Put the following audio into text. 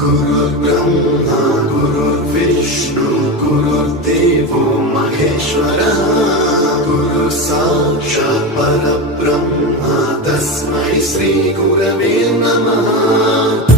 गुरुर्ब्रह्मा गुरुर्विष्णु गुरुर्देवो महेश्वरः गुरु साक्षात् परब्रह्म तस्मै श्री गुरवे नमः।